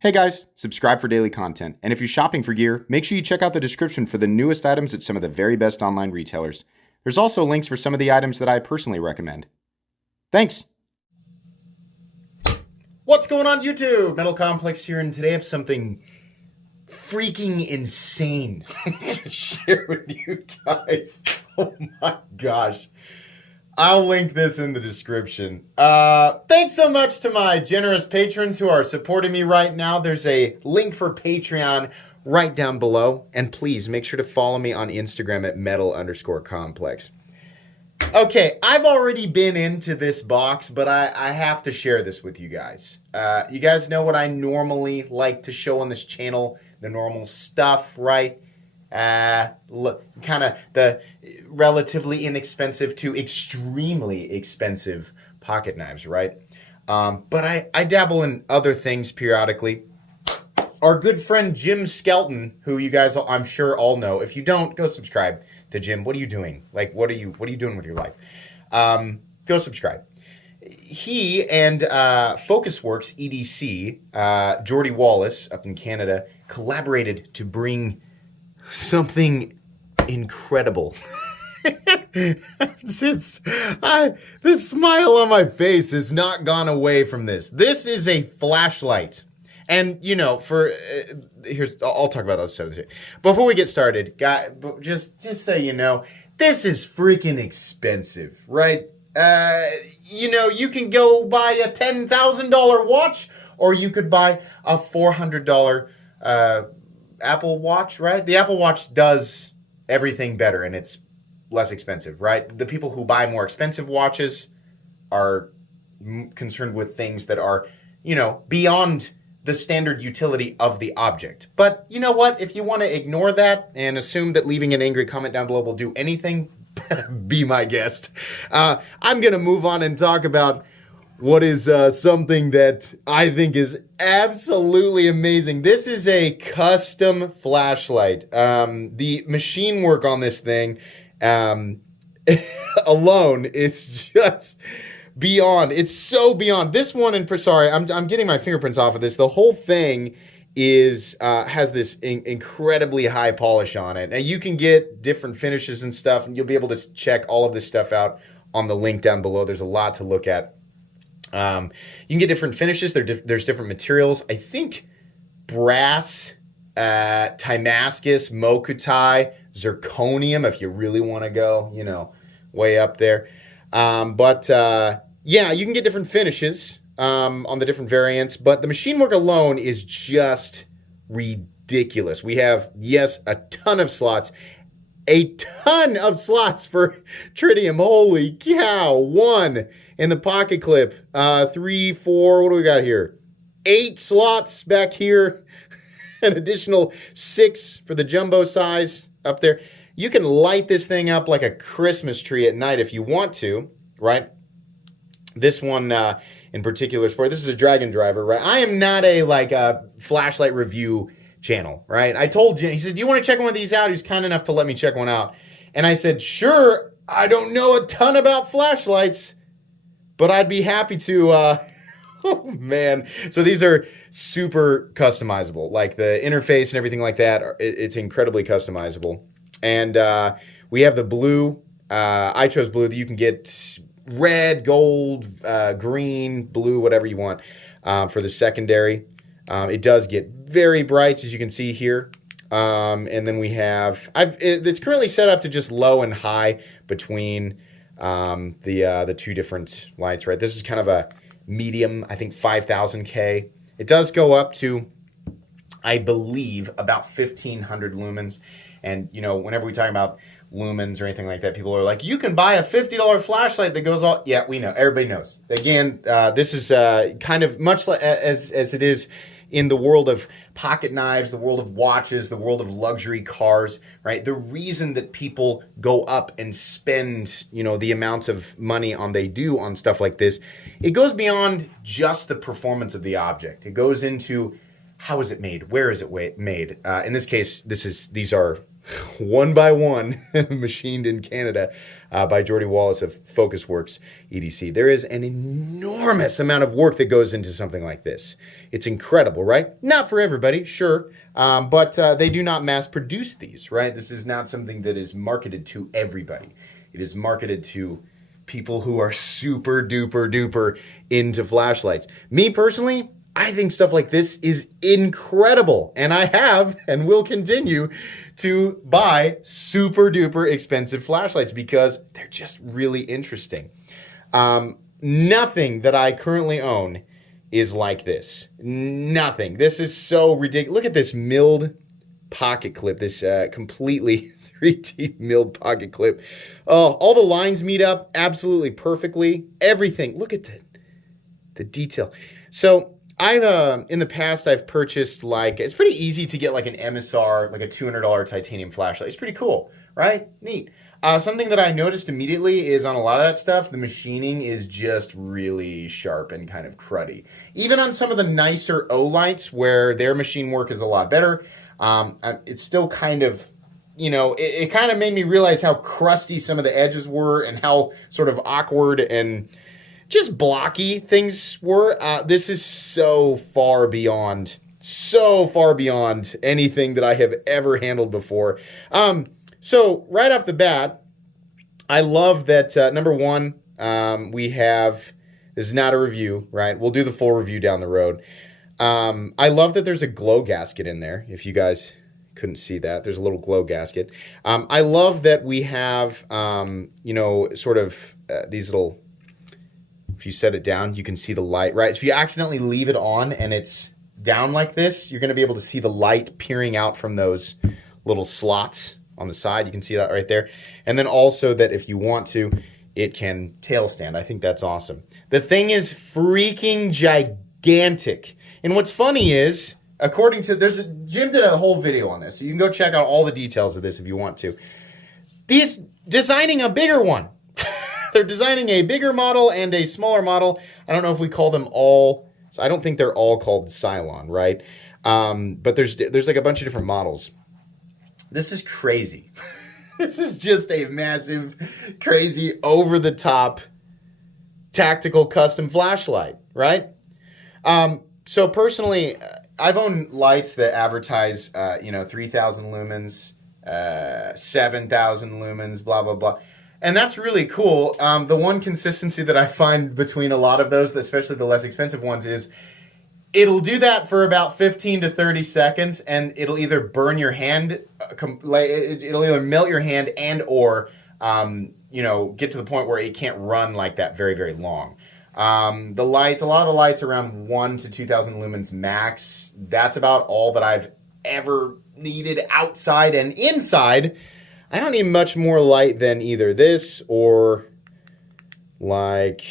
Hey guys, subscribe for daily content. And if you're shopping for gear, make sure you check out the description for the newest items at some of the very best online retailers. There's also links for some of the items that I personally recommend. Thanks! What's going on YouTube? Metal Complex here, and today I have something freaking insane to share with you guys. Oh my gosh. I'll link this in the description. Thanks so much to my generous patrons who are supporting me right now. There's a link for Patreon right down below. And please make sure to follow me on Instagram at metal_complex. Okay, I've already been into this box, but I have to share this with you guys. You guys know what I normally like to show on this channel, the normal stuff, right? Look, kind of the relatively inexpensive to extremely expensive pocket knives, right? But I dabble in other things periodically. Our good friend Jim Skelton, who you guys I'm sure all know. If you don't, go subscribe to Jim. What are you doing? Like, what are you doing with your life? Go subscribe. He and Focusworks EDC, Jordy Wallace up in Canada, collaborated to bring something incredible. This smile on my face has not gone away from this. This is a flashlight. And, you know, I'll talk about other stuff. Before we get started, guys, just so you know, this is freaking expensive, right? You know, you can go buy a $10,000 watch, or you could buy a $400 Apple Watch, right? The Apple Watch does everything better, and it's less expensive, right? The people who buy more expensive watches are concerned with things that are, you know, beyond the standard utility of the object. But you know what? If you want to ignore that and assume that leaving an angry comment down below will do anything, be my guest. I'm going to move on and talk about what is something that I think is absolutely amazing. This is a custom flashlight. The machine work on this thing alone is just beyond. It's so beyond. This one, sorry, I'm getting my fingerprints off of this. The whole thing is has this incredibly high polish on it. Now you can get different finishes and stuff, and you'll be able to check all of this stuff out on the link down below. There's a lot to look at. You can get different finishes. There's different materials. I think brass, Timascus, Mokutai, zirconium, if you really want to go, you know, way up there. Yeah, you can get different finishes on the different variants, but the machine work alone is just ridiculous. We have, yes, a ton of slots for tritium. Holy cow. 1 in the pocket clip, 3, 4, what do we got here? 8 slots back here, an additional 6 for the jumbo size up there. You can light this thing up like a Christmas tree at night if you want to, right? This one in particular sport, this is a Dragon Driver, right? I am not a flashlight review channel, right? I told Jim, he said, do you want to check one of these out? He was kind enough to let me check one out. And I said, sure, I don't know a ton about flashlights, but I'd be happy to. Oh, man. So these are super customizable. Like the interface and everything like that, it's incredibly customizable. And we have the blue. I chose blue. That you can get red, gold, green, blue, whatever you want for the secondary. It does get very bright, as you can see here. And then we have, it's currently set up to just low and high between the two different lights, right? This is kind of a medium, I think 5,000K. It does go up to, I believe, about 1,500 lumens. And, you know, whenever we talk about lumens or anything like that, people are like, you can buy a $50 flashlight that goes all, yeah, we know, everybody knows. Again, this is kind of much as it is in the world of pocket knives, the world of watches, the world of luxury cars, right? The reason that people go up and spend, you know, the amounts of money they do on stuff like this, it goes beyond just the performance of the object. It goes into how is it made? Where is it made? In this case, these are one by one, machined in Canada by Jordy Wallace of FocusWorks EDC. There is an enormous amount of work that goes into something like this. It's incredible, right? Not for everybody, sure, but they do not mass produce these, right? This is not something that is marketed to everybody. It is marketed to people who are super duper duper into flashlights. Me personally, I think stuff like this is incredible, and I have and will continue to buy super duper expensive flashlights because they're just really interesting. Nothing that I currently own is like this. Nothing. This is so ridiculous. Look at this milled pocket clip, this completely 3D milled pocket clip. Oh, all the lines meet up absolutely perfectly. Everything. Look at the detail. So I've in the past I've purchased, like, it's pretty easy to get like an MSR, like a $200 titanium flashlight. It's pretty cool, right? Neat. Something that I noticed immediately is on a lot of that stuff, the machining is just really sharp and kind of cruddy. Even on some of the nicer O-lights where their machine work is a lot better, it's still kind of, you know, it kind of made me realize how crusty some of the edges were and how sort of awkward and just blocky things were. This is so far beyond anything that I have ever handled before. So right off the bat, I love that, number one, we have, this is not a review, right? We'll do the full review down the road. I love that there's a glow gasket in there. If you guys couldn't see that, there's a little glow gasket. I love that we have, you know, sort of these little, if you set it down, you can see the light, right? If you accidentally leave it on and it's down like this, you're going to be able to see the light peering out from those little slots on the side. You can see that right there. And then also that if you want to, it can tail stand. I think that's awesome. The thing is freaking gigantic. And what's funny is, according to, Jim did a whole video on this, so you can go check out all the details of this if you want to. He's designing a bigger one. They're designing a bigger model and a smaller model. I don't know if we call them all, so I don't think they're all called Cylon, right? But there's like a bunch of different models. This is crazy. This is just a massive, crazy, over-the-top tactical custom flashlight, right? So personally, I've owned lights that advertise, 3,000 lumens, 7,000 lumens, blah, blah, blah. And that's really cool. The one consistency that I find between a lot of those, especially the less expensive ones, is it'll do that for about 15 to 30 seconds, and it'll either burn your hand, it'll either melt your hand and or, get to the point where it can't run like that very, very long. The lights, a lot of the lights around 1 to 2,000 lumens max. That's about all that I've ever needed outside and inside. I don't need much more light than either this or like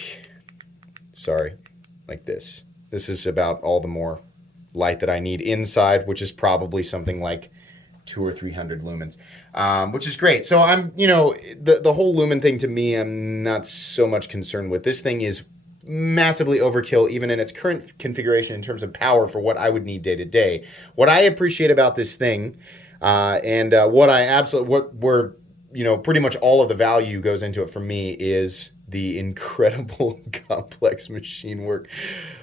this. This is about all the more light that I need inside, which is probably something like 200 or 300 lumens, which is great. So I'm, the whole lumen thing to me, I'm not so much concerned with. This thing is massively overkill, even in its current configuration in terms of power for what I would need day to day. What I appreciate about this thing, pretty much all of the value goes into it for me, is the incredible complex machine work.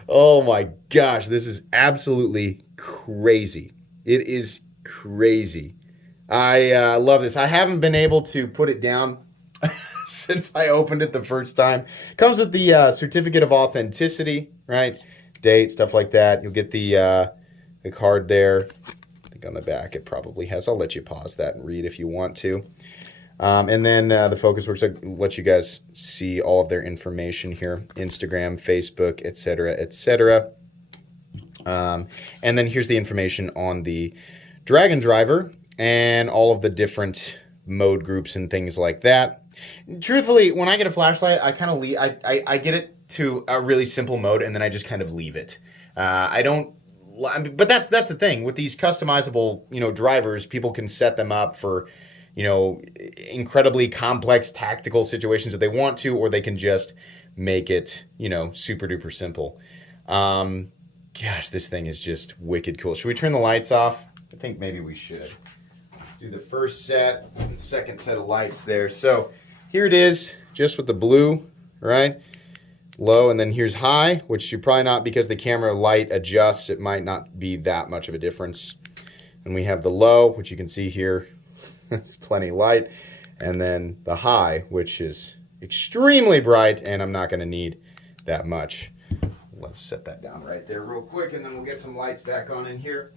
Oh my gosh, this is absolutely crazy. It is crazy. I love this. I haven't been able to put it down since I opened it the first time. Comes with the certificate of authenticity, right? Date, stuff like that. You'll get the card there. I think on the back it probably has. I'll let you pause that and read if you want to. And then the FocusWorks lets you guys see all of their information here: Instagram, Facebook, etc., etc. And then here's the information on the Dragon driver and all of the different mode groups and things like that. Truthfully, when I get a flashlight, I kind of leave. I get it to a really simple mode, and then I just kind of leave it. I don't. But that's the thing with these customizable, drivers. People can set them up for, incredibly complex tactical situations that they want to, or they can just make it, super duper simple. Gosh, this thing is just wicked cool. Should we turn the lights off? I think maybe we should. Let's do the first set and second set of lights there. So here it is, just with the blue, right? Low, and then here's high, which you probably not, because the camera light adjusts, it might not be that much of a difference. And we have the low, which you can see here, it's plenty light. And then the high, which is extremely bright, and I'm not gonna need that much. Let's set that down right there real quick, and then we'll get some lights back on in here.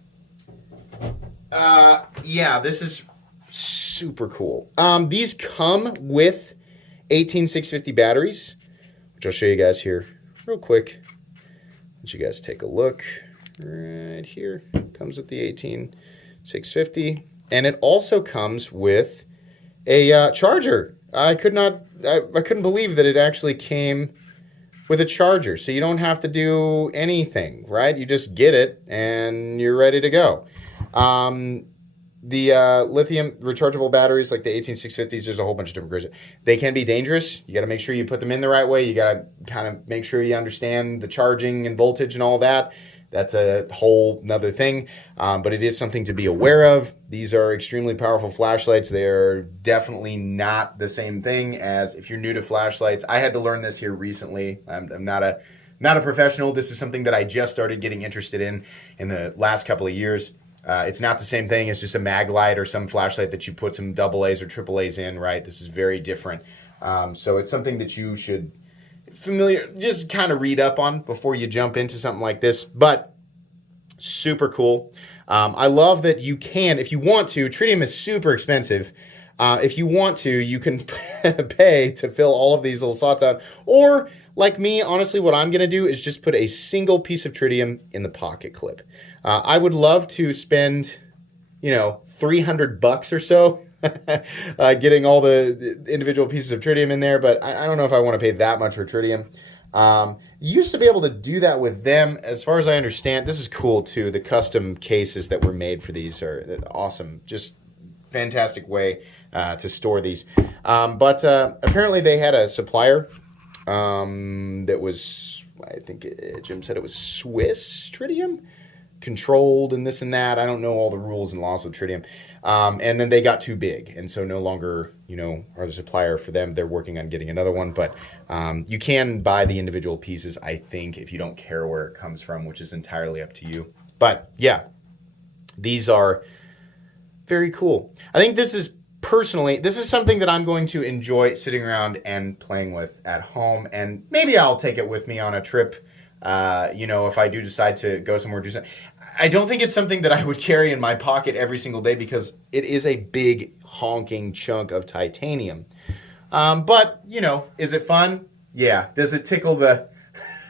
Yeah, this is super cool. These come with 18650 batteries, which I'll show you guys here real quick. Let you guys take a look right here. Comes with the 18650, and it also comes with a charger. I couldn't believe that it actually came with a charger, so you don't have to do anything, right? You just get it and you're ready to go. The lithium rechargeable batteries, like the 18650s, there's a whole bunch of different grades. They can be dangerous. You got to make sure you put them in the right way. You got to kind of make sure you understand the charging and voltage and all that. That's a whole nother thing, but it is something to be aware of. These are extremely powerful flashlights. They're definitely not the same thing as if you're new to flashlights. I had to learn this here recently. I'm not a professional. This is something that I just started getting interested in the last couple of years. It's not the same thing as just a mag light or some flashlight that you put some AA's or AAA's in, right? This is very different. So it's something that you should just kind of read up on before you jump into something like this, but super cool. I love that you can, if you want to, Tritium is super expensive. If you want to, you can pay to fill all of these little slots out, or like me, honestly, what I'm going to do is just put a single piece of Tritium in the pocket clip. I would love to spend, $300 or so getting all the individual pieces of Tritium in there, but I don't know if I want to pay that much for Tritium. You used to be able to do that with them, as far as I understand. This is cool too. The custom cases that were made for these are awesome. Just fantastic way to store these. But apparently they had a supplier that was, I think Jim said it was Swiss Tritium, controlled and this and that. I don't know all the rules and laws of Tritium. And then they got too big, and so no longer, are the supplier for them. They're working on getting another one, but you can buy the individual pieces, I think, if you don't care where it comes from, which is entirely up to you. But yeah, these are very cool. I think this is something that I'm going to enjoy sitting around and playing with at home, and maybe I'll take it with me on a trip. If I do decide to go somewhere, do something. I don't think it's something that I would carry in my pocket every single day, because it is a big honking chunk of titanium. But is it fun? Yeah. Does it tickle the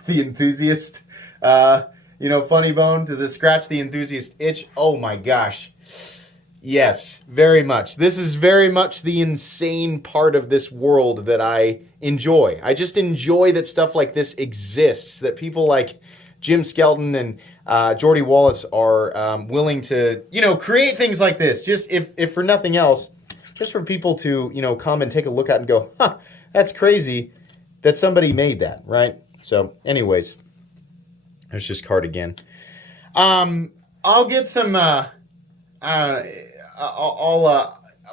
enthusiast, funny bone? Does it scratch the enthusiast itch? Oh my gosh. Yes, very much. This is very much the insane part of this world that I enjoy. I just enjoy that stuff like this exists, that people like Jim Skelton and Jordy Wallace are willing to, create things like this. Just if for nothing else, just for people to, come and take a look at and go, huh, that's crazy that somebody made that, right? So anyways, there's just card again. I'll get some, I'll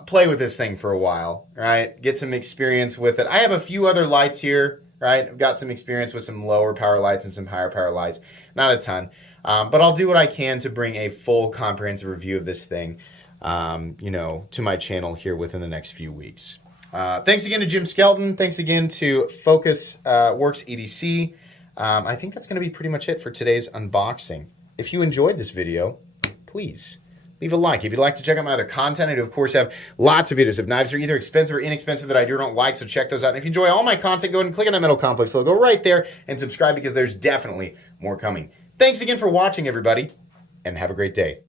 play with this thing for a while, right? Get some experience with it. I have a few other lights here, right? I've got some experience with some lower power lights and some higher power lights. Not a ton, but I'll do what I can to bring a full comprehensive review of this thing, to my channel here within the next few weeks. Thanks again to Jim Skelton. Thanks again to Focus Works EDC. I think that's going to be pretty much it for today's unboxing. If you enjoyed this video, please leave a like. If you'd like to check out my other content, I do, of course, have lots of videos of knives that are either expensive or inexpensive that I do not like, so check those out. And if you enjoy all my content, go ahead and click on that Metal Complex logo right there and subscribe, because there's definitely more coming. Thanks again for watching, everybody, and have a great day.